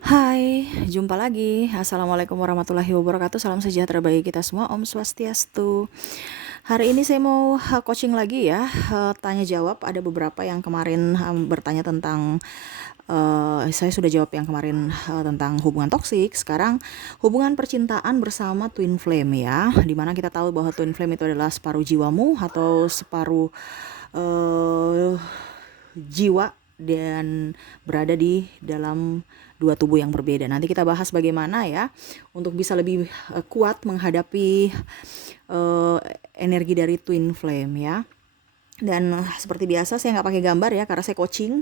Hai, jumpa lagi. Assalamualaikum warahmatullahi wabarakatuh. Salam sejahtera bagi kita semua. Om Swastiastu. Hari ini saya mau coaching lagi ya. Tanya jawab. Ada beberapa yang kemarin bertanya tentang saya sudah jawab yang kemarin tentang hubungan toksik. Sekarang hubungan percintaan bersama twin flame ya. Dimana kita tahu bahwa twin flame itu adalah separuh jiwamu atau separuh eh, jiwa dan berada di dalam dua tubuh yang berbeda. Nanti kita bahas bagaimana ya untuk bisa lebih kuat menghadapi uh, energi dari twin flame ya. Dan seperti biasa saya nggak pakai gambar ya karena saya coaching.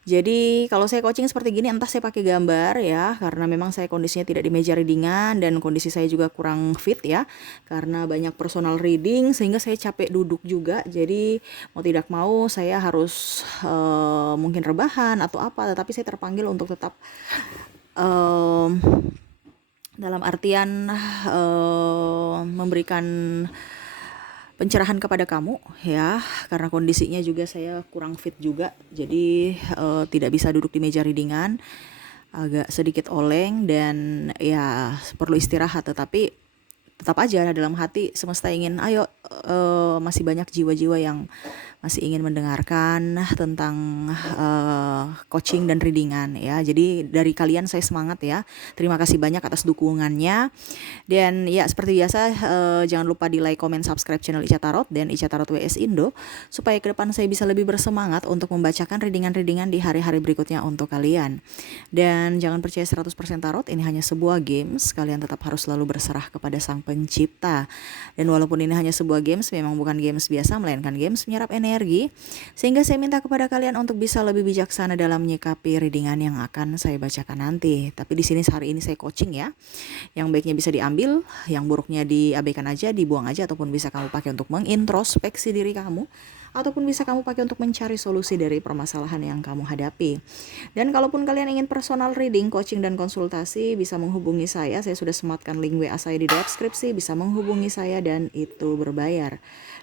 Jadi kalau saya coaching seperti gini entah saya pakai gambar ya karena memang saya kondisinya tidak di meja readingan dan kondisi saya juga kurang fit ya karena banyak personal reading sehingga saya capek duduk juga. Jadi mau tidak mau saya harus mungkin rebahan atau apa, tetapi saya terpanggil untuk tetap um, dalam artian memberikan pencerahan kepada kamu ya karena kondisinya juga saya kurang fit juga, jadi tidak bisa duduk di meja readingan, agak sedikit oleng dan ya perlu istirahat, tetapi tetap aja dalam hati semesta ingin ayo, masih banyak jiwa-jiwa yang masih ingin mendengarkan tentang coaching dan readingan ya. Jadi dari kalian saya semangat ya. Terima kasih banyak atas dukungannya. Dan ya seperti biasa jangan lupa di like, comment, subscribe channel Ica Tarot dan Ica Tarot WS Indo supaya ke depan saya bisa lebih bersemangat untuk membacakan readingan-readingan di hari-hari berikutnya untuk kalian. Dan jangan percaya 100% tarot, ini hanya sebuah games. Kalian tetap harus selalu berserah kepada Sang Pencipta. Dan walaupun ini hanya sebuah games, memang bukan games biasa melainkan games menyerap energi. Sehingga saya minta kepada kalian untuk bisa lebih bijaksana dalam menyikapi readingan yang akan saya bacakan nanti. Tapi di sini hari ini saya coaching ya. Yang baiknya bisa diambil, yang buruknya diabaikan aja, dibuang aja, ataupun bisa kamu pakai untuk mengintrospeksi diri kamu, ataupun bisa kamu pakai untuk mencari solusi dari permasalahan yang kamu hadapi. Dan kalaupun kalian ingin personal reading, coaching, dan konsultasi, bisa menghubungi saya. Saya sudah sematkan link WA saya di deskripsi, bisa menghubungi saya dan itu berbayar.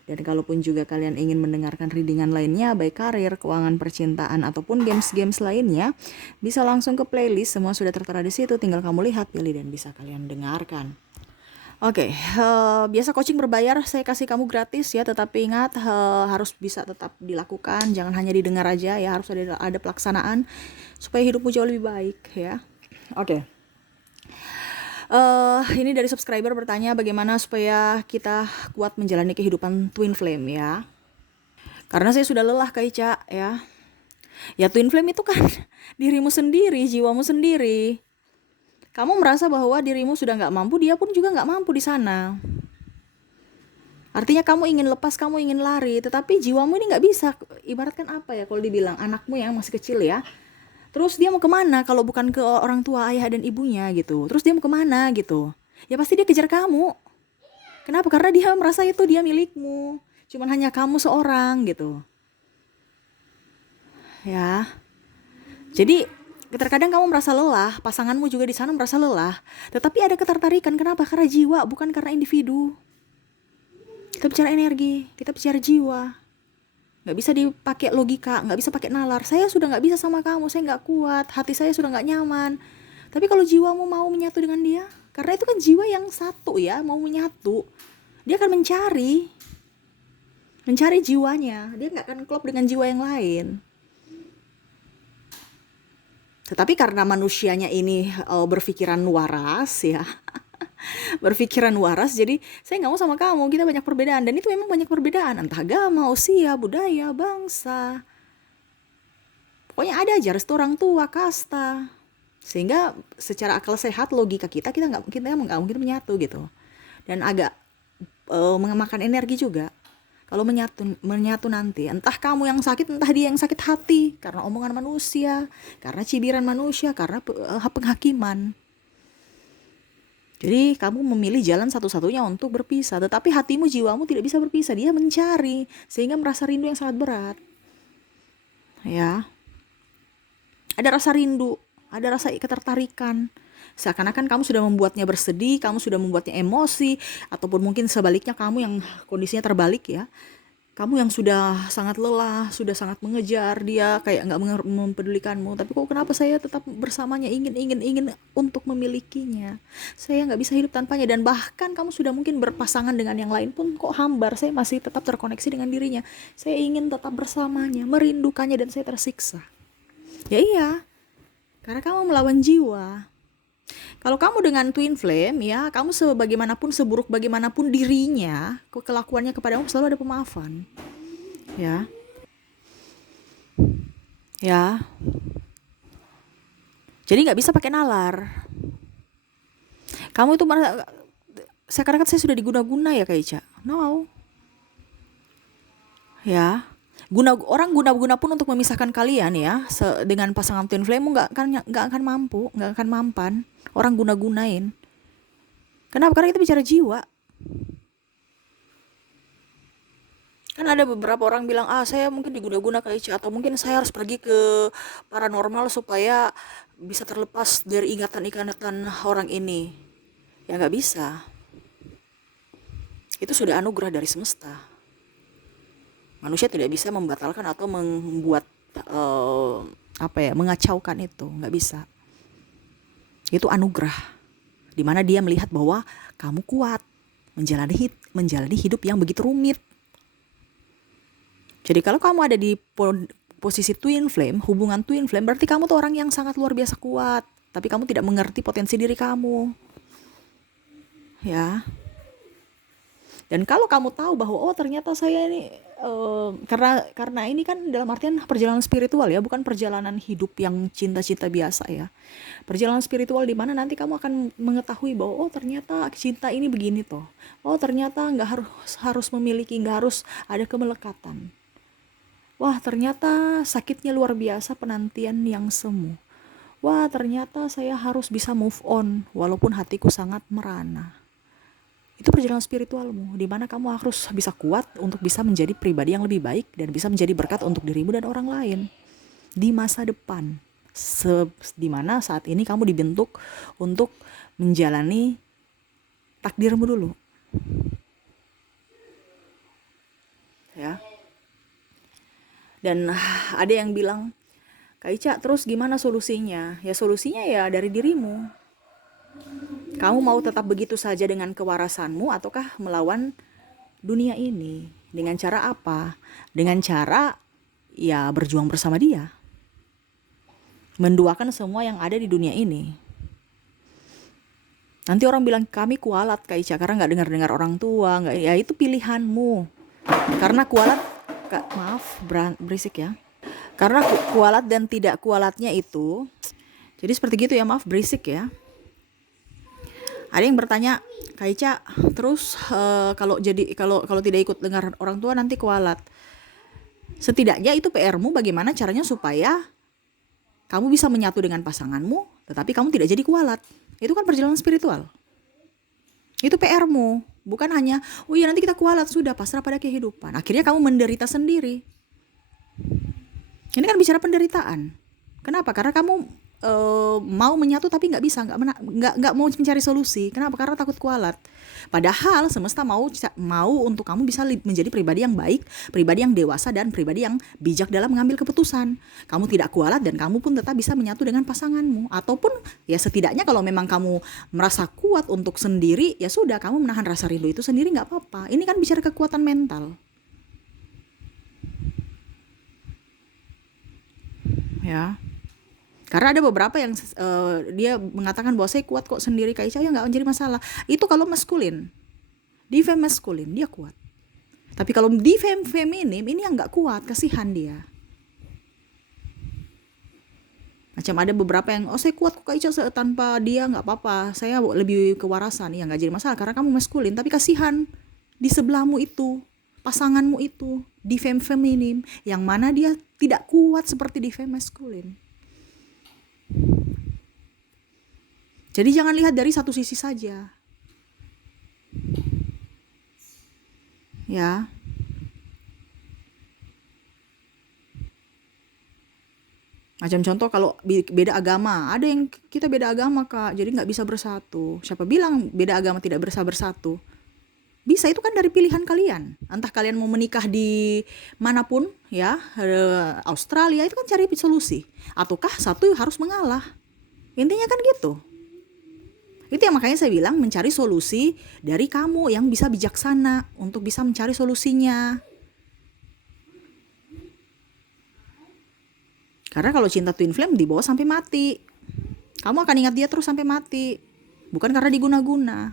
Dan kalaupun juga kalian ingin mendengarkan readingan lainnya, baik karir, keuangan, percintaan, ataupun games-games lainnya, bisa langsung ke playlist, semua sudah tertera di situ, tinggal kamu lihat, pilih, dan bisa kalian dengarkan. Oke, biasa coaching berbayar, saya kasih kamu gratis ya, tetapi ingat harus bisa tetap dilakukan, jangan hanya didengar aja ya, harus ada pelaksanaan supaya hidupmu jauh lebih baik ya. Oke. Ini dari subscriber bertanya bagaimana supaya kita kuat menjalani kehidupan twin flame ya. Karena saya sudah lelah Kak Ica ya. Ya twin flame itu kan dirimu sendiri, jiwamu sendiri. Kamu merasa bahwa dirimu sudah nggak mampu, dia pun juga nggak mampu di sana. Artinya kamu ingin lepas, kamu ingin lari, tetapi jiwamu ini nggak bisa. Ibaratkan apa ya kalau dibilang anakmu yang masih kecil ya. Terus dia mau kemana kalau bukan ke orang tua, ayah dan ibunya gitu. Terus dia mau kemana gitu. Ya pasti dia kejar kamu. Kenapa? Karena dia merasa itu dia milikmu. Cuman hanya kamu seorang gitu. Ya. Jadi terkadang kamu merasa lelah, pasanganmu juga di sana merasa lelah. Tetapi ada ketertarikan. Kenapa? Karena jiwa, bukan karena individu. Kita bicara energi, kita bicara jiwa. Nggak bisa dipakai logika, nggak bisa pakai nalar. Saya sudah nggak bisa sama kamu, saya nggak kuat, hati saya sudah nggak nyaman. Tapi kalau jiwamu mau menyatu dengan dia, karena itu kan jiwa yang satu ya, mau menyatu, dia akan mencari jiwanya. Dia nggak akan klop dengan jiwa yang lain. Tetapi karena manusianya ini berpikiran waras ya, berpikiran waras, jadi saya nggak mau sama kamu, kita banyak perbedaan. Dan itu memang banyak perbedaan, entah agama, usia, budaya, bangsa. Pokoknya ada aja, restu orang tua, kasta. Sehingga secara akal sehat, logika kita nggak mungkin menyatu gitu. Dan agak memakan energi juga. Kalau menyatu nanti, entah kamu yang sakit, entah dia yang sakit hati, karena omongan manusia, karena cibiran manusia, karena penghakiman. Jadi kamu memilih jalan satu-satunya untuk berpisah, tetapi hatimu, jiwamu tidak bisa berpisah, dia mencari, sehingga merasa rindu yang sangat berat. Ya, ada rasa rindu, ada rasa ketertarikan. Seakan-akan kamu sudah membuatnya bersedih, kamu sudah membuatnya emosi, ataupun mungkin sebaliknya kamu yang kondisinya terbalik ya. Kamu yang sudah sangat lelah, sudah sangat mengejar dia, kayak nggak mempedulikanmu. Tapi kok kenapa saya tetap bersamanya, ingin untuk memilikinya. Saya nggak bisa hidup tanpanya. Dan bahkan kamu sudah mungkin berpasangan dengan yang lain pun kok hambar. Saya masih tetap terkoneksi dengan dirinya. Saya ingin tetap bersamanya, merindukannya, dan saya tersiksa. Ya iya, karena kamu melawan jiwa. Kalau kamu dengan twin flame, ya kamu sebagaimanapun, seburuk bagaimanapun dirinya, kelakuannya kepadamu selalu ada pemaafan. Ya, ya. Jadi nggak bisa pakai nalar. Kamu itu merasa, sekarang kan saya sudah diguna-guna ya Kak Ica. No, ya. Orang guna-guna pun untuk memisahkan kalian ya, dengan pasangan twin flame nggak akan mampu, nggak akan mampan. Orang guna-gunain. Kenapa? Karena kita bicara jiwa. Kan ada beberapa orang bilang, saya mungkin diguna-guna Kak Ica, atau mungkin saya harus pergi ke paranormal supaya bisa terlepas dari ingatan-ingatan orang ini. Ya nggak bisa. Itu sudah anugerah dari semesta. Manusia tidak bisa membatalkan atau membuat mengacaukan itu, nggak bisa. Itu anugerah, dimana dia melihat bahwa kamu kuat menjalani hidup yang begitu rumit. Jadi kalau kamu ada di posisi twin flame, hubungan twin flame, berarti kamu tuh orang yang sangat luar biasa kuat, tapi kamu tidak mengerti potensi diri kamu. Ya. Dan kalau kamu tahu bahwa ternyata saya ini karena ini kan dalam artian perjalanan spiritual ya, bukan perjalanan hidup yang cinta-cinta biasa ya. Perjalanan spiritual di mana nanti kamu akan mengetahui bahwa ternyata cinta ini begini toh. Ternyata nggak harus memiliki, nggak harus ada kemelekatan. Wah, ternyata sakitnya luar biasa, penantian yang semu. Wah, ternyata saya harus bisa move on walaupun hatiku sangat merana. Itu perjalanan spiritualmu, di mana kamu harus bisa kuat untuk bisa menjadi pribadi yang lebih baik dan bisa menjadi berkat untuk dirimu dan orang lain di masa depan. Di mana saat ini kamu dibentuk untuk menjalani takdirmu dulu. Ya. Dan ada yang bilang, Kak Ica, terus gimana solusinya? Ya solusinya ya dari dirimu. Kamu mau tetap begitu saja dengan kewarasanmu ataukah melawan dunia ini? Dengan cara apa? Dengan cara ya berjuang bersama dia. Menduakan semua yang ada di dunia ini. Nanti orang bilang kami kualat Kak Ica karena gak dengar-dengar orang tua. Ya itu pilihanmu. Karena kualat, maaf berisik ya. Karena kualat dan tidak kualatnya itu, jadi seperti gitu ya, maaf berisik ya. Ada yang bertanya, Kak Ica, terus kalau tidak ikut dengar orang tua nanti kualat. Setidaknya itu PR-mu bagaimana caranya supaya kamu bisa menyatu dengan pasanganmu, tetapi kamu tidak jadi kualat. Itu kan perjalanan spiritual. Itu PR-mu, bukan hanya, nanti kita kualat, sudah pasrah pada kehidupan. Akhirnya kamu menderita sendiri. Ini kan bicara penderitaan. Kenapa? Karena kamu mau menyatu tapi nggak bisa, nggak mau mencari solusi. Kenapa? Karena takut kualat. Padahal semesta mau untuk kamu bisa menjadi pribadi yang baik, pribadi yang dewasa, dan pribadi yang bijak dalam mengambil keputusan. Kamu tidak kualat dan kamu pun tetap bisa menyatu dengan pasanganmu. Ataupun ya setidaknya kalau memang kamu merasa kuat untuk sendiri, ya sudah, kamu menahan rasa rindu itu sendiri, nggak apa-apa. Ini kan bicara kekuatan mental. Ya. Karena ada beberapa yang dia mengatakan bahwa saya kuat kok sendiri Kak Ica, ya nggak menjadi masalah. Itu kalau maskulin. Di fem maskulin dia kuat. Tapi kalau di fem feminim ini yang nggak kuat, kasihan dia. Macam ada beberapa yang saya kuat kok Kak Ica, tanpa dia nggak apa-apa. Saya lebih kewarasan, ya nggak jadi masalah karena kamu maskulin. Tapi kasihan di sebelahmu itu, pasanganmu itu di fem feminim, yang mana dia tidak kuat seperti di fem maskulin. Jadi jangan lihat dari satu sisi saja. Ya. Macam contoh kalau beda agama, ada yang kita beda agama Kak, jadi nggak bisa bersatu. Siapa bilang beda agama tidak bisa bersatu? Bisa, itu kan dari pilihan kalian. Entah kalian mau menikah di manapun ya, Australia, itu kan cari solusi. Ataukah satu harus mengalah. Intinya kan gitu. Itu yang makanya saya bilang mencari solusi dari kamu yang bisa bijaksana untuk bisa mencari solusinya. Karena kalau cinta twin flame dibawa sampai mati. Kamu akan ingat dia terus sampai mati. Bukan karena diguna-guna.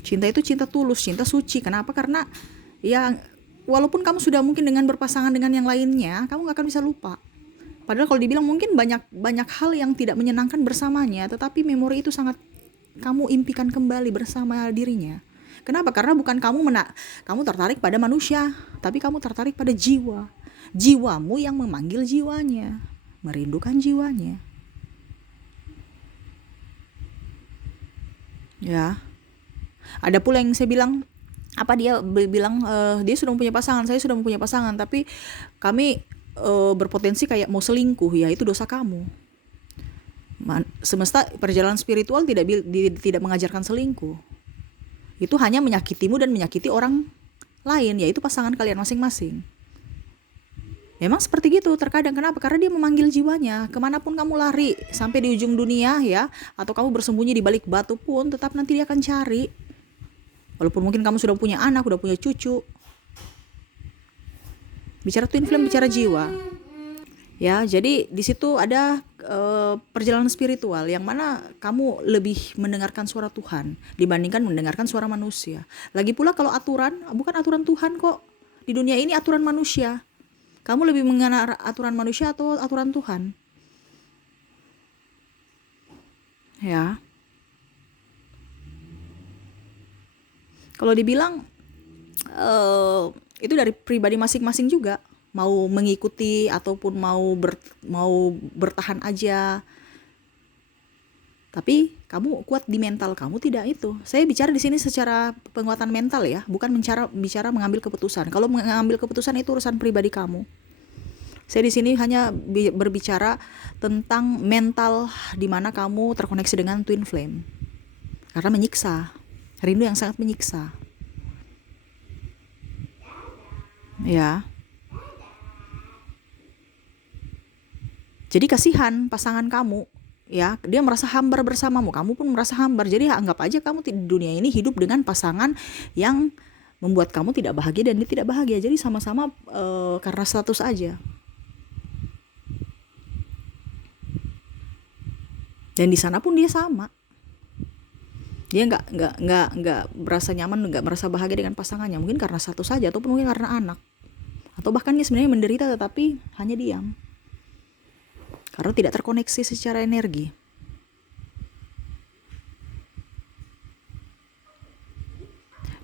Cinta itu cinta tulus, cinta suci. Kenapa? Karena ya walaupun kamu sudah mungkin dengan berpasangan dengan yang lainnya, kamu gak akan bisa lupa. Padahal kalau dibilang mungkin banyak hal yang tidak menyenangkan bersamanya, tetapi memori itu sangat kamu impikan kembali bersama dirinya. Kenapa? Karena bukan kamu tertarik pada manusia, tapi kamu tertarik pada jiwa. Jiwamu yang memanggil jiwanya, merindukan jiwanya. Ya. Ada pula yang saya bilang, dia bilang dia sudah mempunyai pasangan, saya sudah mempunyai pasangan, tapi kami berpotensi kayak mau selingkuh. Ya itu dosa kamu. Semesta perjalanan spiritual tidak mengajarkan selingkuh. Itu hanya menyakitimu dan menyakiti orang lain, yaitu pasangan kalian masing-masing. Memang seperti gitu terkadang. Kenapa? Karena dia memanggil jiwanya. Kemanapun kamu lari, sampai di ujung dunia ya, atau kamu bersembunyi di balik batu pun, tetap nanti dia akan cari. Walaupun mungkin kamu sudah punya anak, sudah punya cucu. Bicara twin flame, bicara jiwa. Ya, jadi di situ ada perjalanan spiritual yang mana kamu lebih mendengarkan suara Tuhan dibandingkan mendengarkan suara manusia. Lagi pula kalau aturan, bukan aturan Tuhan kok. Di dunia ini aturan manusia. Kamu lebih mengenal aturan manusia atau aturan Tuhan? Ya. Kalau dibilang itu dari pribadi masing-masing juga, mau mengikuti ataupun mau bertahan aja. Tapi kamu kuat di mental kamu tidak itu. Saya bicara di sini secara penguatan mental ya, bukan bicara mengambil keputusan. Kalau mengambil keputusan itu urusan pribadi kamu. Saya di sini hanya berbicara tentang mental di mana kamu terkoneksi dengan twin flame. Karena menyiksa. Rindu yang sangat menyiksa. Ya. Jadi kasihan pasangan kamu, ya, dia merasa hambar bersamamu, kamu pun merasa hambar. Jadi anggap aja kamu di dunia ini hidup dengan pasangan yang membuat kamu tidak bahagia dan dia tidak bahagia. Jadi sama-sama karena status aja. Dan di sana pun dia sama. Dia nggak merasa nyaman, nggak merasa bahagia dengan pasangannya, mungkin karena satu saja, ataupun mungkin karena anak, atau bahkan dia sebenarnya menderita tetapi hanya diam karena tidak terkoneksi secara energi.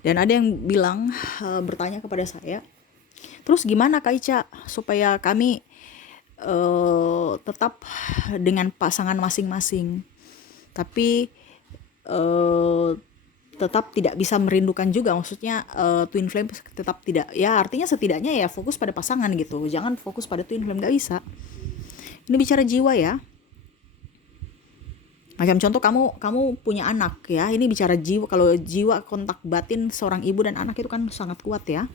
Dan ada yang bilang bertanya kepada saya, terus gimana Kak Ica supaya kami tetap dengan pasangan masing-masing, tapi tetap tidak bisa merindukan juga, maksudnya twin flame tetap tidak, ya artinya setidaknya ya fokus pada pasangan gitu, jangan fokus pada twin flame, gak bisa. Ini bicara jiwa ya. Macam contoh kamu punya anak ya, ini bicara jiwa. Kalau jiwa, kontak batin seorang ibu dan anak itu kan sangat kuat ya.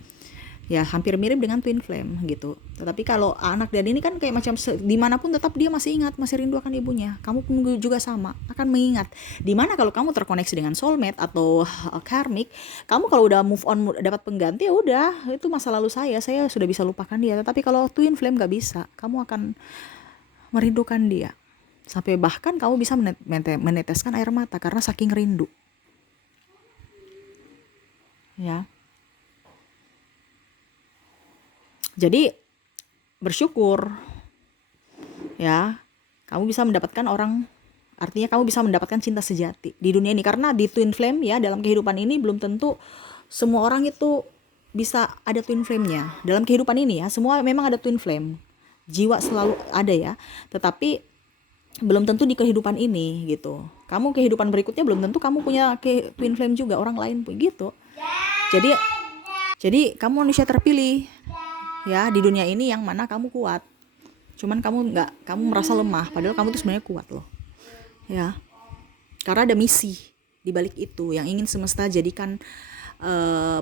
Ya hampir mirip dengan twin flame gitu. Tetapi kalau anak dan ini kan kayak macam dimanapun tetap dia masih ingat, masih rindu akan ibunya. Kamu pun juga sama, akan mengingat. Dimana kalau kamu terkoneksi dengan soulmate atau karmic, kamu kalau udah move on, dapat pengganti, ya udah, itu masa lalu saya sudah bisa lupakan dia. Tetapi kalau twin flame gak bisa, kamu akan merindukan dia. Sampai bahkan kamu bisa meneteskan air mata karena saking rindu. Ya. Jadi bersyukur ya, kamu bisa mendapatkan orang, artinya kamu bisa mendapatkan cinta sejati di dunia ini. Karena di twin flame ya, dalam kehidupan ini belum tentu semua orang itu bisa ada twin flame-nya. Dalam kehidupan ini ya, semua memang ada twin flame. Jiwa selalu ada ya, tetapi belum tentu di kehidupan ini gitu. Kamu kehidupan berikutnya belum tentu kamu punya twin flame juga, orang lain pun gitu. Jadi kamu manusia terpilih ya di dunia ini yang mana kamu kuat. Cuman kamu merasa lemah, padahal kamu tuh sebenarnya kuat loh. Ya. Karena ada misi di balik itu yang ingin semesta jadikan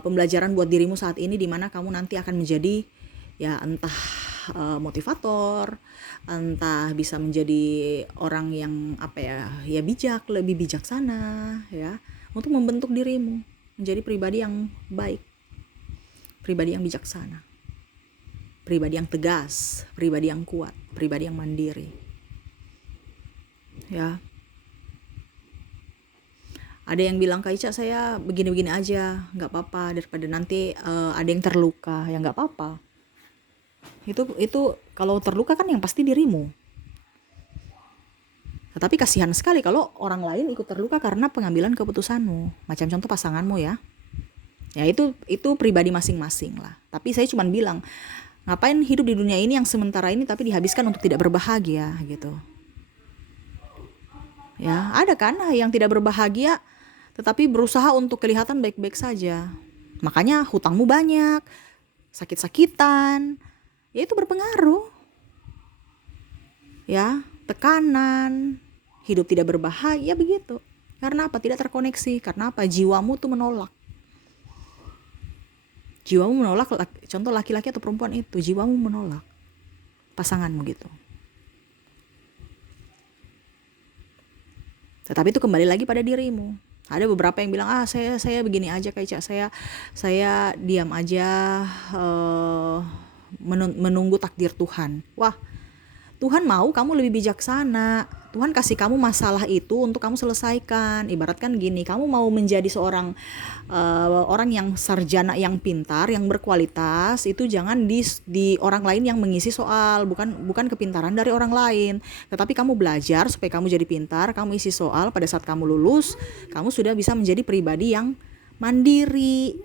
pembelajaran buat dirimu saat ini, di mana kamu nanti akan menjadi ya entah motivator, entah bisa menjadi orang yang bijak, lebih bijaksana ya, untuk membentuk dirimu menjadi pribadi yang baik, pribadi yang bijaksana, pribadi yang tegas, pribadi yang kuat, pribadi yang mandiri. Ya. Ada yang bilang, Kak Ica, saya begini-begini aja, nggak apa-apa, daripada nanti ada yang terluka. Ya nggak apa-apa. Itu kalau terluka kan yang pasti dirimu. Tetapi kasihan sekali kalau orang lain ikut terluka karena pengambilan keputusanmu. Macam contoh pasanganmu ya. Ya itu pribadi masing-masing lah. Tapi saya cuma bilang, ngapain hidup di dunia ini yang sementara ini tapi dihabiskan untuk tidak berbahagia gitu. Ya, ada kan yang tidak berbahagia tetapi berusaha untuk kelihatan baik-baik saja. Makanya hutangmu banyak, sakit-sakitan, ya itu berpengaruh. Ya, tekanan, hidup tidak berbahagia begitu. Karena apa? Tidak terkoneksi. Karena apa? Jiwamu tuh menolak. Jiwamu menolak, contoh laki-laki atau perempuan itu, jiwamu menolak pasanganmu gitu. Tetapi itu kembali lagi pada dirimu. Ada beberapa yang bilang, saya begini aja Kak Ica, saya diam aja, menunggu takdir Tuhan. Wah, Tuhan mau kamu lebih bijaksana. Tuhan kasih kamu masalah itu untuk kamu selesaikan. Ibaratkan gini, kamu mau menjadi seorang orang yang sarjana, yang pintar, yang berkualitas, itu jangan di orang lain yang mengisi soal, bukan kepintaran dari orang lain. Tetapi kamu belajar supaya kamu jadi pintar, kamu isi soal, pada saat kamu lulus, kamu sudah bisa menjadi pribadi yang mandiri,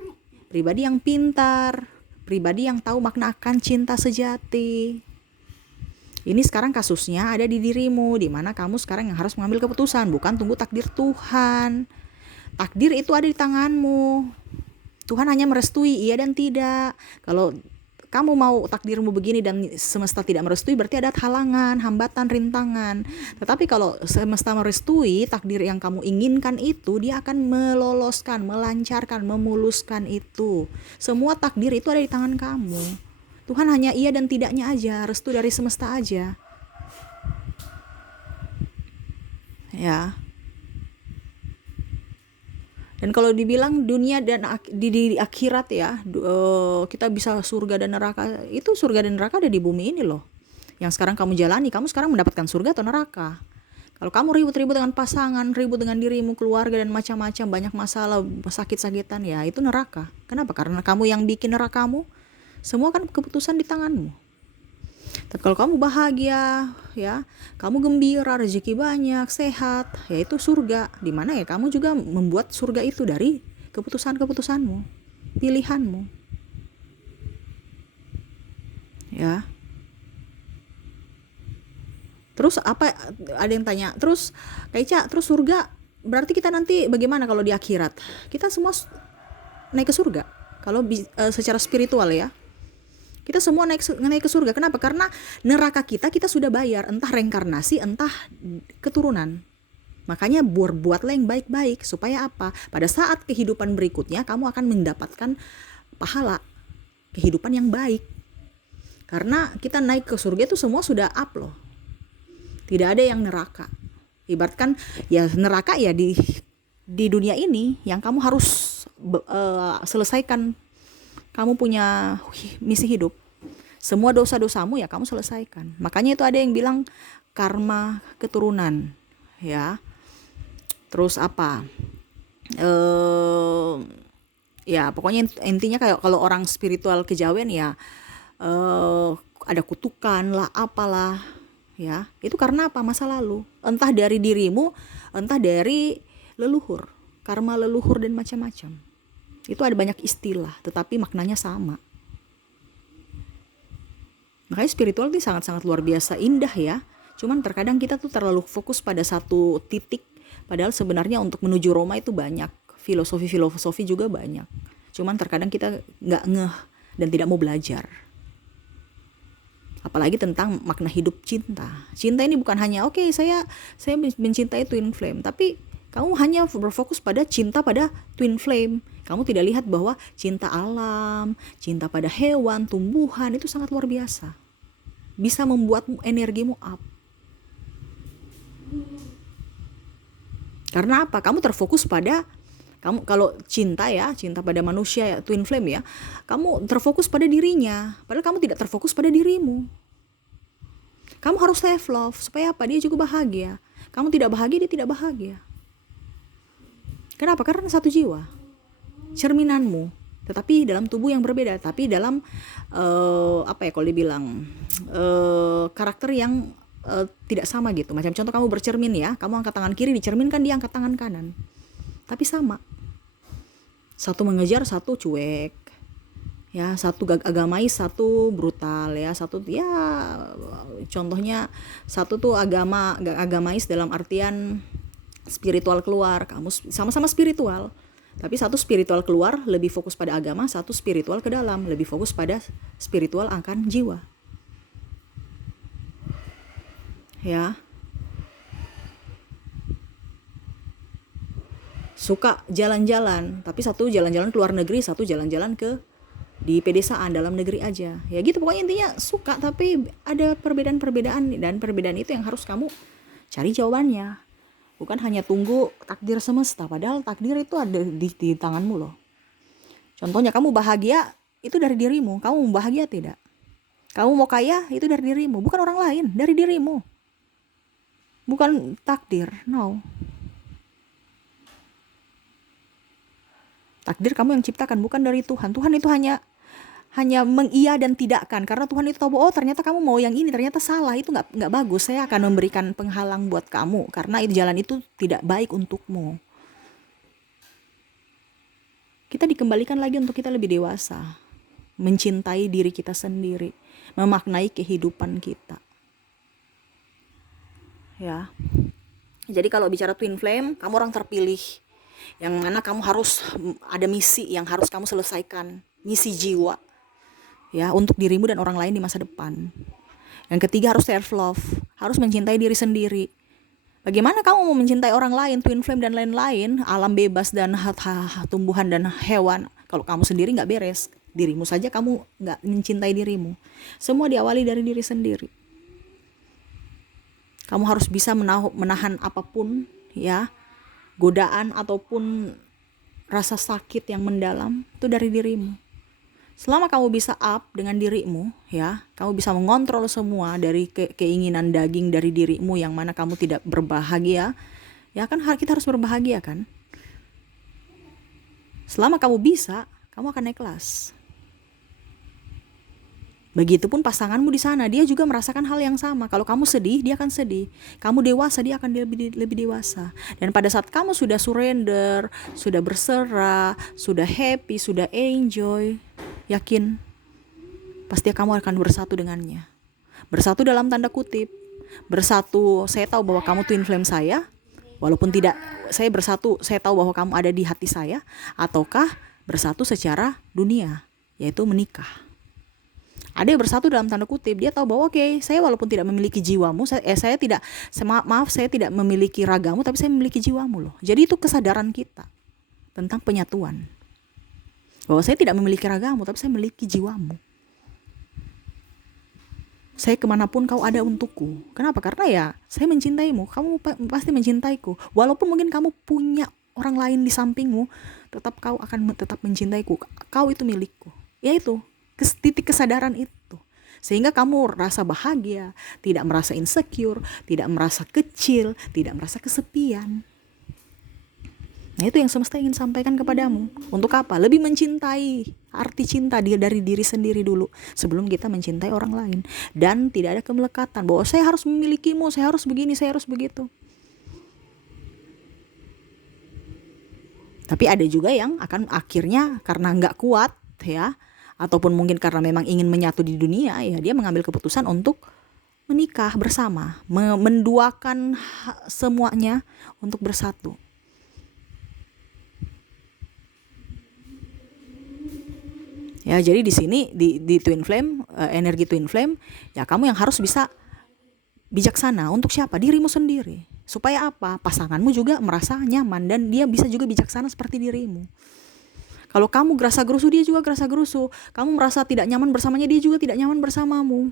pribadi yang pintar, pribadi yang tahu makna akan cinta sejati. Ini sekarang kasusnya ada di dirimu, di mana kamu sekarang yang harus mengambil keputusan, bukan tunggu takdir Tuhan. Takdir itu ada di tanganmu. Tuhan hanya merestui iya dan tidak. Kalau kamu mau takdirmu begini dan semesta tidak merestui, berarti ada halangan, hambatan, rintangan. Tetapi kalau semesta merestui, takdir yang kamu inginkan itu, dia akan meloloskan, melancarkan, memuluskan itu. Semua takdir itu ada di tangan kamu. Tuhan hanya iya dan tidaknya aja, restu dari semesta aja. Ya. Dan kalau dibilang dunia dan di akhirat ya, kita bisa surga dan neraka, itu surga dan neraka ada di bumi ini loh. Yang sekarang kamu jalani, kamu sekarang mendapatkan surga atau neraka. Kalau kamu ribut-ribut dengan pasangan, ribut dengan dirimu, keluarga, dan macam-macam, banyak masalah, sakit-sakitan, ya itu neraka. Kenapa? Karena kamu yang bikin nerakamu. Semua kan keputusan di tanganmu. Tapi kalau kamu bahagia, ya, kamu gembira, rezeki banyak, sehat, ya itu surga. Di mana ya kamu juga membuat surga itu dari keputusan-keputusanmu, pilihanmu. Ya. Terus apa? Ada yang tanya. Terus, Kak Ica, terus surga berarti kita nanti bagaimana kalau di akhirat? Kita semua naik ke surga. Kalau secara spiritual ya. Kita semua naik ke surga. Kenapa? Karena neraka kita sudah bayar, entah reinkarnasi, entah keturunan. Makanya buatlah yang baik-baik, supaya apa? Pada saat kehidupan berikutnya kamu akan mendapatkan pahala kehidupan yang baik. Karena kita naik ke surga itu semua sudah up loh. Tidak ada yang neraka. Ibaratkan ya neraka ya di dunia ini yang kamu harus selesaikan. Kamu punya misi hidup. Semua dosa-dosamu ya kamu selesaikan. Makanya itu ada yang bilang karma keturunan, ya. Terus apa? Ya pokoknya intinya kayak kalau orang spiritual kejawen ya, ada kutukan lah, apalah, ya. Itu karena apa? Masa lalu. Entah dari dirimu, entah dari leluhur, karma leluhur dan macam-macam. Itu ada banyak istilah, tetapi maknanya sama. Makanya spiritual itu sangat-sangat luar biasa indah ya. Cuman terkadang kita tuh terlalu fokus pada satu titik, padahal sebenarnya untuk menuju Roma itu banyak. Filosofi juga banyak. Cuman terkadang kita gak ngeh dan tidak mau belajar. Apalagi tentang makna hidup cinta. Cinta ini bukan hanya saya mencintai twin flame, tapi kamu hanya berfokus pada cinta pada twin flame. Kamu tidak lihat bahwa cinta alam, cinta pada hewan, tumbuhan itu sangat luar biasa. Bisa membuat energimu up. Karena apa? Kamu terfokus pada kamu, kalau cinta ya, cinta pada manusia ya, twin flame ya, kamu terfokus pada dirinya, padahal kamu tidak terfokus pada dirimu. Kamu harus self love supaya apa? Dia juga bahagia. Kamu tidak bahagia, dia tidak bahagia. Kenapa? Karena satu jiwa, cerminanmu, tetapi dalam tubuh yang berbeda, tapi dalam apa ya kalau dibilang karakter yang tidak sama gitu. Macam contoh kamu bercermin ya, kamu angkat tangan kiri dicerminkan, dia angkat tangan kanan, tapi sama. Satu mengejar, satu cuek ya, satu agamais, satu brutal ya, satu ya contohnya satu tuh agamais dalam artian spiritual keluar, kamu sama-sama spiritual, tapi satu spiritual keluar lebih fokus pada agama, satu spiritual ke dalam lebih fokus pada spiritual akan jiwa ya. Suka jalan-jalan, tapi satu jalan-jalan ke luar negeri, satu jalan-jalan ke di pedesaan dalam negeri aja ya gitu. Pokoknya intinya suka, tapi ada perbedaan-perbedaan, dan perbedaan itu yang harus kamu cari jawabannya, bukan hanya tunggu takdir semesta, padahal takdir itu ada di tanganmu loh. Contohnya kamu bahagia itu dari dirimu, kamu mau bahagia tidak? Kamu mau kaya itu dari dirimu, bukan orang lain, dari dirimu, bukan takdir. No, takdir kamu yang ciptakan, bukan dari Tuhan. Tuhan itu hanya mengiya dan tidakkan, karena Tuhan itu tahu, oh ternyata kamu mau yang ini, ternyata salah, itu nggak bagus, saya akan memberikan penghalang buat kamu, karena jalan itu tidak baik untukmu. Kita dikembalikan lagi untuk kita lebih dewasa, mencintai diri kita sendiri, memaknai kehidupan kita ya. Jadi kalau bicara twin flame, kamu orang terpilih, yang mana kamu harus ada misi yang harus kamu selesaikan, misi jiwa ya, untuk dirimu dan orang lain di masa depan. Yang ketiga harus self love, harus mencintai diri sendiri. Bagaimana kamu mau mencintai orang lain, twin flame dan lain-lain, alam bebas dan tumbuhan dan hewan, kalau kamu sendiri nggak beres? Dirimu saja kamu nggak mencintai dirimu. Semua diawali dari diri sendiri. Kamu harus bisa menahan apapun ya, godaan ataupun rasa sakit yang mendalam, itu dari dirimu. Selama kamu bisa up dengan dirimu ya, kamu bisa mengontrol semua dari keinginan daging dari dirimu yang mana kamu tidak berbahagia ya kan. Kita harus berbahagia kan. Selama kamu bisa, kamu akan naik kelas. Begitupun pasanganmu di sana, dia juga merasakan hal yang sama. Kalau kamu sedih, dia akan sedih. Kamu dewasa, dia akan lebih dewasa. Dan pada saat kamu sudah surrender, sudah berserah, sudah happy, sudah enjoy, yakin pasti kamu akan bersatu dengannya. Bersatu dalam tanda kutip. Bersatu, saya tahu bahwa kamu twin flame saya, walaupun tidak saya bersatu, saya tahu bahwa kamu ada di hati saya. Ataukah bersatu secara dunia, yaitu menikah. Ada yang bersatu dalam tanda kutip, dia tahu bahwa oke, saya walaupun tidak memiliki jiwamu, saya tidak memiliki ragamu, tapi saya memiliki jiwamu loh. Jadi itu kesadaran kita tentang penyatuan, bahwa saya tidak memiliki ragamu, tapi saya memiliki jiwamu. Saya kemanapun kau ada untukku. Kenapa? Karena ya saya mencintaimu, kamu pasti mencintaiku. Walaupun mungkin kamu punya orang lain di sampingmu, tetap kau akan tetap mencintaiku. Kau itu milikku. Ya itu titik kesadaran itu, sehingga kamu rasa bahagia, tidak merasa insecure, tidak merasa kecil, tidak merasa kesepian. Nah itu yang semesta ingin sampaikan kepadamu. Untuk apa? Lebih mencintai, arti cinta dari diri sendiri dulu sebelum kita mencintai orang lain. Dan tidak ada kemelekatan bahwa saya harus memilikimu, saya harus begini, saya harus begitu. Tapi ada juga yang akan akhirnya karena nggak kuat ya, ataupun mungkin karena memang ingin menyatu di dunia ya, dia mengambil keputusan untuk menikah bersama, menduakan semuanya untuk bersatu. Ya, jadi di sini di twin flame, energi twin flame, ya kamu yang harus bisa bijaksana untuk siapa? Dirimu sendiri. Supaya apa? Pasanganmu juga merasa nyaman dan dia bisa juga bijaksana seperti dirimu. Kalau kamu gerasa gerusu, dia juga gerasa gerusu. Kamu merasa tidak nyaman bersamanya, dia juga tidak nyaman bersamamu.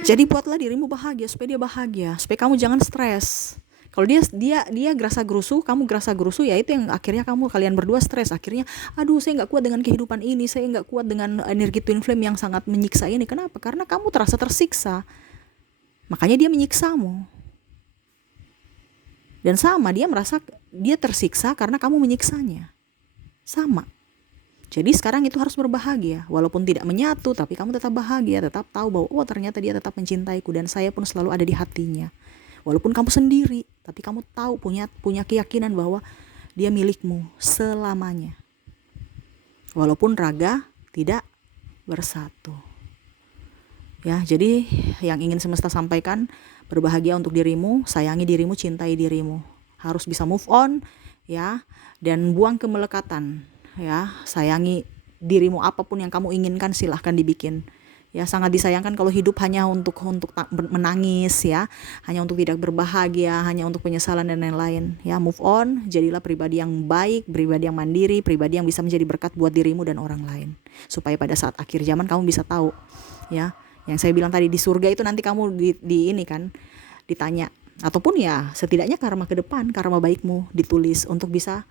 Jadi buatlah dirimu bahagia supaya dia bahagia, supaya kamu jangan stres. Kalau dia gerasa gerusu, kamu gerasa gerusu, ya itu yang akhirnya kalian berdua stres. Akhirnya, aduh saya nggak kuat dengan kehidupan ini, saya nggak kuat dengan energi twin flame yang sangat menyiksa ini. Kenapa? Karena kamu terasa tersiksa. Makanya dia menyiksamu. Dan sama, dia merasa dia tersiksa karena kamu menyiksanya. Sama. Jadi sekarang itu harus berbahagia. Walaupun tidak menyatu, tapi kamu tetap bahagia, tetap tahu bahwa oh ternyata dia tetap mencintaiku dan saya pun selalu ada di hatinya. Walaupun kamu sendiri, tapi kamu tahu, punya keyakinan bahwa dia milikmu selamanya. Walaupun raga tidak bersatu. Ya, jadi yang ingin semesta sampaikan, berbahagia untuk dirimu, sayangi dirimu, cintai dirimu. Harus bisa move on, ya, dan buang kemelekatan, ya. Sayangi dirimu, apapun yang kamu inginkan silahkan dibikin. Ya, sangat disayangkan kalau hidup hanya untuk menangis, ya, hanya untuk tidak berbahagia, hanya untuk penyesalan dan lain-lain. Ya, move on, jadilah pribadi yang baik, pribadi yang mandiri, pribadi yang bisa menjadi berkat buat dirimu dan orang lain. Supaya pada saat akhir zaman kamu bisa tahu, ya, yang saya bilang tadi, di surga itu nanti kamu di ini kan ditanya, ataupun ya setidaknya karma ke depan, karma baikmu ditulis untuk bisa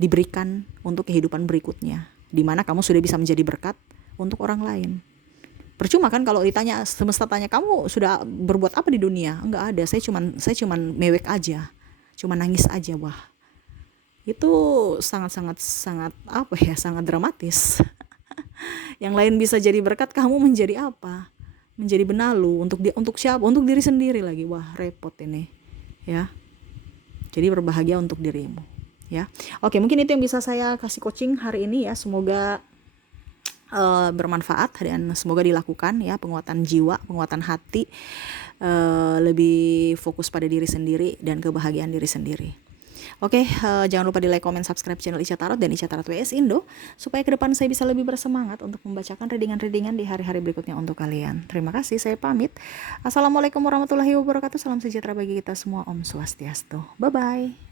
diberikan untuk kehidupan berikutnya, di mana kamu sudah bisa menjadi berkat untuk orang lain. Percuma kan kalau ditanya, semesta tanya kamu sudah berbuat apa di dunia? Enggak ada, saya cuman mewek aja, cuman nangis aja. Wah, itu sangat apa ya, sangat dramatis. Yang lain bisa jadi berkat, kamu menjadi apa? Menjadi benalu untuk siapa? Untuk diri sendiri lagi. Wah, repot ini, ya. Jadi berbahagia untuk dirimu, ya. Oke, mungkin itu yang bisa saya kasih coaching hari ini, ya. Semoga bermanfaat dan semoga dilakukan, ya, penguatan jiwa, penguatan hati, lebih fokus pada diri sendiri dan kebahagiaan diri sendiri. Oke, jangan lupa di like, comment, subscribe channel Ica Tarot dan Ica Tarot WS Indo supaya ke depan saya bisa lebih bersemangat untuk membacakan readingan-readingan di hari-hari berikutnya untuk kalian. Terima kasih, saya pamit. Assalamualaikum warahmatullahi wabarakatuh. Salam sejahtera bagi kita semua. Om Swastiastu. Bye bye.